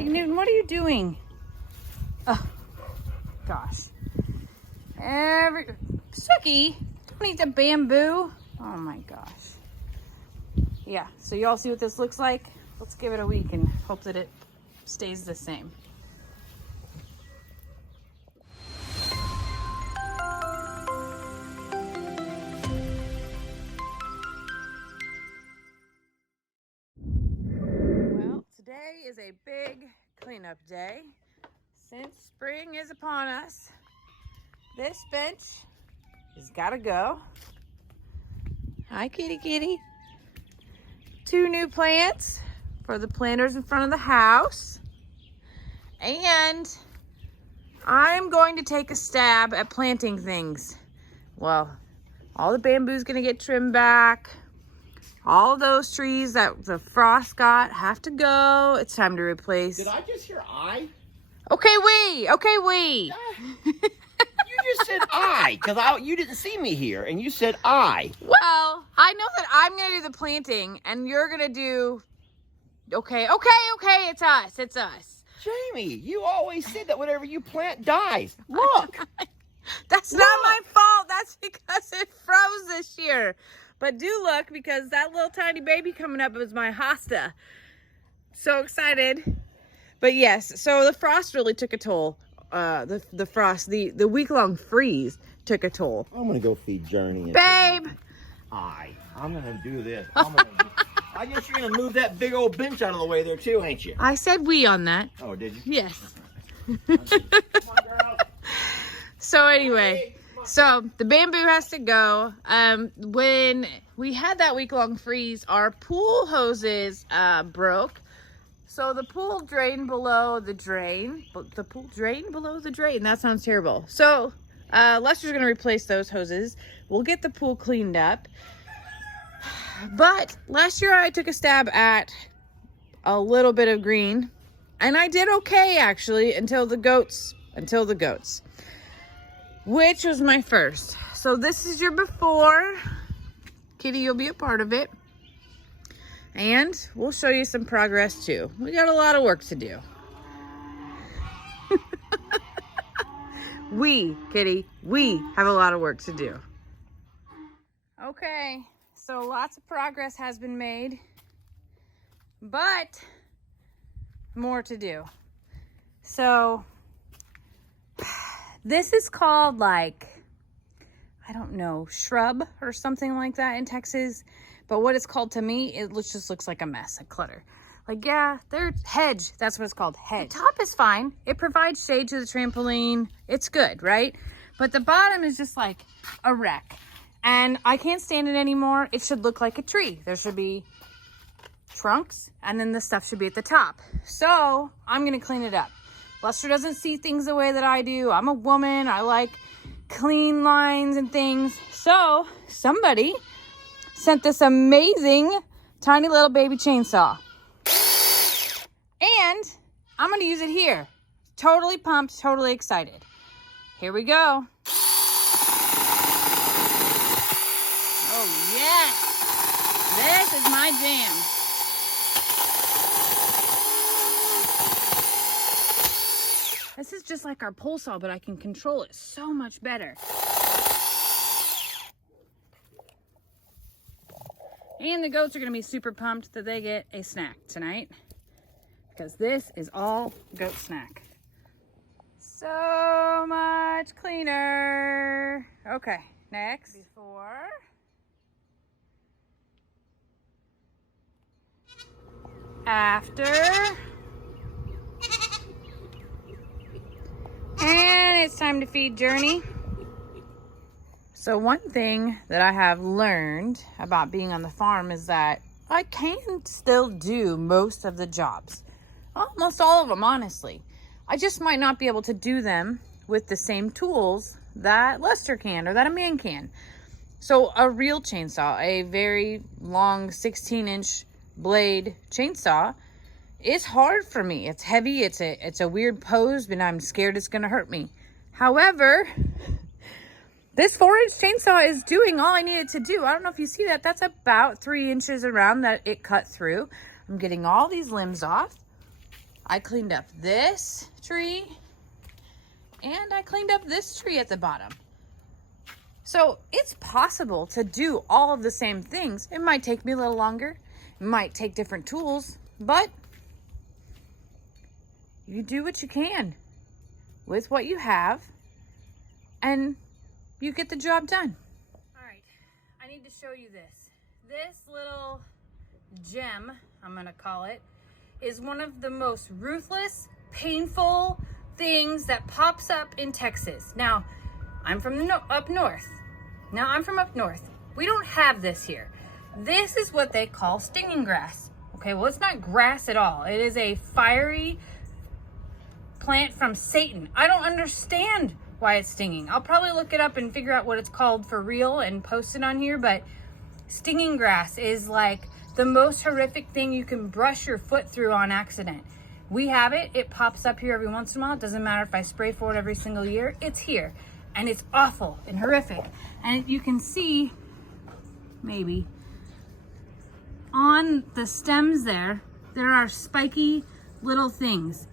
Big Newton, what are you doing? Oh, gosh. Suki, don't eat the bamboo. Oh my gosh. Yeah, so you all see what this looks like? Let's give it a week and hope that it stays the same. Well, today is a big cleanup day. Since spring is upon us, this bench has got to go. Hi, kitty kitty. 2 new plants for the planters in front of the house. And I'm going to take a stab at planting things. Well, all the bamboo's gonna get trimmed back. All of those trees that the frost got have to go. It's time to replace. Did I just hear I? Okay, we. You just said I, because you didn't see me here, and you said I. Well, I know that I'm gonna do the planting, and you're gonna do. Okay, it's us. Jamie, you always said that whatever you plant dies. Look. That's not my fault. That's because it froze this year. But do look, because that little tiny baby coming up is my hosta. So excited. But yes, so the frost really took a toll. The frost, the week-long freeze took a toll. I'm going to go feed Journey. Babe! I'm going to do this. I guess you're going to move that big old bench out of the way there too, ain't you? I said we on that. Oh, did you? Yes. Come on, girl. So anyway, so the bamboo has to go. When we had that week-long freeze, our pool hoses broke. So the pool drained below the drain. The pool drained below the drain. That sounds terrible. So Lester's going to replace those hoses. We'll get the pool cleaned up. But last year I took a stab at a little bit of green. And I did okay, actually, until the goats. Which was my first. So this is your before. Kitty, you'll be a part of it. And we'll show you some progress too. We got a lot of work to do. Kitty, we have a lot of work to do. Okay, so lots of progress has been made, but more to do. So this is called, like, I don't know, shrub or something like that in Texas. But what it's called to me, it just looks like a mess, a clutter. Like, yeah, they're hedge. That's what it's called, hedge. The top is fine. It provides shade to the trampoline. It's good, right? But the bottom is just like a wreck. And I can't stand it anymore. It should look like a tree. There should be trunks, and then the stuff should be at the top. So I'm gonna clean it up. Lester doesn't see things the way that I do. I'm a woman. I like clean lines and things. So somebody sent this amazing tiny little baby chainsaw. And I'm going to use it here. Totally pumped, totally excited. Here we go. Oh, yes. This is my jam. This is just like our pole saw, but I can control it so much better. And the goats are going to be super pumped that they get a snack tonight, because this is all goat snack. So much cleaner. Okay, next. Before. After. And it's time to feed Journey. So one thing that I have learned about being on the farm is that I can still do most of the jobs. Almost all of them, honestly. I just might not be able to do them with the same tools that Lester can or that a man can. So a real chainsaw, a very long 16-inch blade chainsaw, is hard for me. It's heavy, it's a weird pose, but I'm scared it's gonna hurt me. However, this 4-inch chainsaw is doing all I needed to do. I don't know if you see that. That's about 3 inches around that it cut through. I'm getting all these limbs off. I cleaned up this tree and I cleaned up this tree at the bottom. So it's possible to do all of the same things. It might take me a little longer. It might take different tools, but you do what you can with what you have and you get the job done. All right, I need to show you this. This little gem, I'm gonna call it, is one of the most ruthless, painful things that pops up in Texas. Now, I'm from up north. We don't have this here. This is what they call stinging grass. Okay, well, it's not grass at all. It is a fiery plant from Satan. I don't understand why it's stinging. I'll probably look it up and figure out what it's called for real and post it on here, but stinging grass is like the most horrific thing you can brush your foot through on accident. We have it. It pops up here every once in a while. It doesn't matter if I spray for it every single year. It's here. And it's awful and horrific. And you can see, maybe, on the stems there are spiky little things.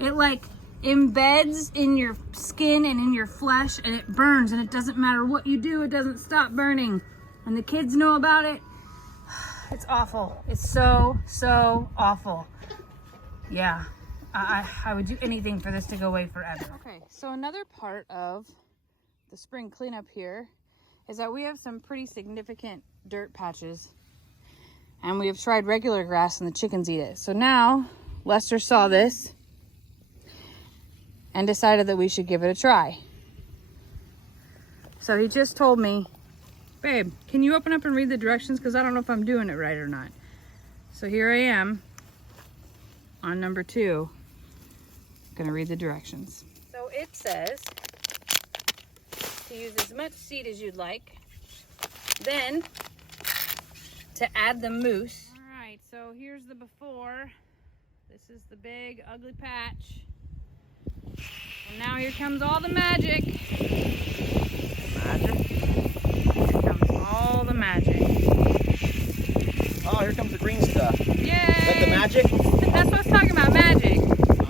It like embeds in your skin and in your flesh, and it burns, and it doesn't matter what you do, it doesn't stop burning. And the kids know about it. It's awful. It's so, so awful. Yeah, I would do anything for this to go away forever. Okay, so another part of the spring cleanup here is that we have some pretty significant dirt patches. And we have tried regular grass and the chickens eat it. So now Lester saw this and decided that we should give it a try. So he just told me, babe, can you open up and read the directions? Because I don't know if I'm doing it right or not. So here I am on number 2. Gonna read the directions. So it says to use as much seed as you'd like. Then to add the mousse. All right, so here's the before. This is the big ugly patch. And now here comes all the magic. Magic? Here comes all the magic. Oh, here comes the green stuff. Yay! Is that the magic? That's what I was talking about, magic.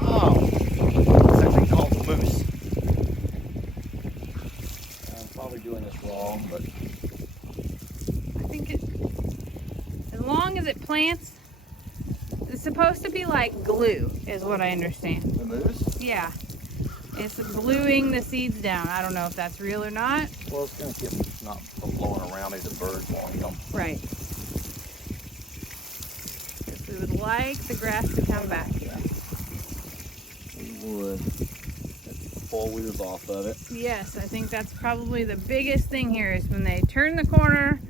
Oh. It's actually called mousse. I'm probably doing this wrong, but I think it, as long as it plants, it's supposed to be like glue, is what I understand. the mousse? Yeah. It's gluing the seeds down. I don't know if that's real or not. Well, it's going to keep them not from blowing around. Maybe the birds won't eat them. Right. Because we would like the grass to come back. Yeah. We would. Get the 4 wheels off of it. Yes, I think that's probably the biggest thing here is when they turn the corner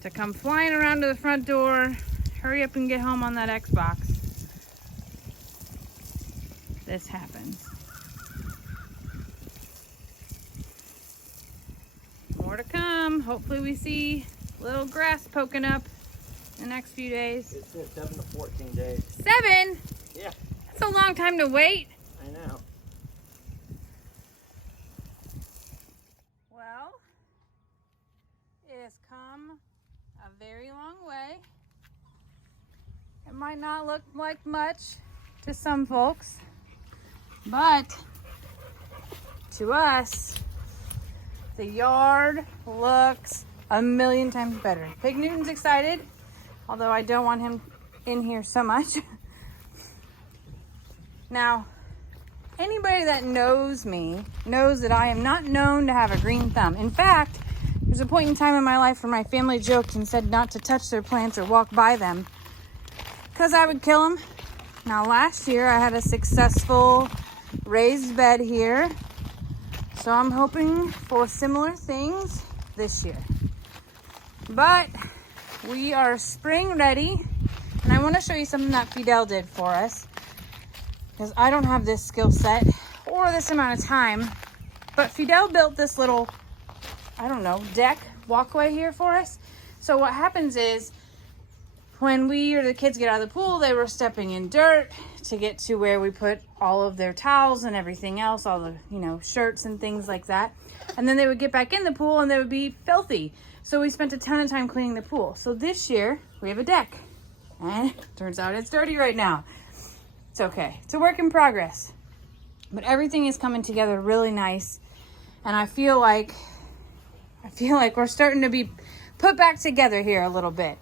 to come flying around to the front door. Hurry up and get home on that Xbox. This happens. More to come. Hopefully we see little grass poking up in the next few days. It's 7 to 14 days. 7? Yeah. That's a long time to wait. I know. Well, it has come a very long way. It might not look like much to some folks, but to us, the yard looks a million times better. Pig Newton's excited, although I don't want him in here so much. Now, anybody that knows me knows that I am not known to have a green thumb. In fact, there's a point in time in my life where my family joked and said not to touch their plants or walk by them because I would kill them. Now, last year I had a successful raised bed here, so I'm hoping for similar things this year. But we are spring ready, and I want to show you something that Fidel did for us, because I don't have this skill set or this amount of time. But Fidel built this little, I don't know, deck walkway here for us. So what happens is when we or the kids get out of the pool, they were stepping in dirt to get to where we put all of their towels and everything else, all the, shirts and things like that. And then they would get back in the pool and they would be filthy. So we spent a ton of time cleaning the pool. So this year we have a deck. And turns out it's dirty right now. It's okay. It's a work in progress. But everything is coming together really nice. And I feel like we're starting to be put back together here a little bit.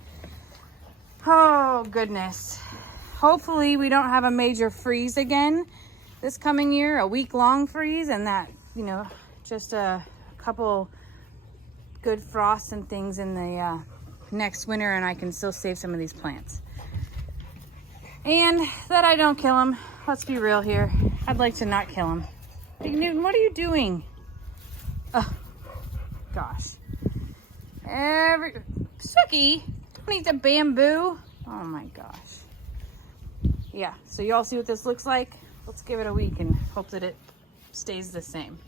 Oh, goodness. Hopefully we don't have a major freeze again this coming year, a week-long freeze, and that, you know, just a couple good frosts and things in the next winter, and I can still save some of these plants. And that I don't kill them. Let's be real here. I'd like to not kill them. Big Newton, what are you doing? Oh, gosh. Sookie, don't eat the bamboo. Oh my gosh. Yeah, so you all see what this looks like? Let's give it a week and hope that it stays the same.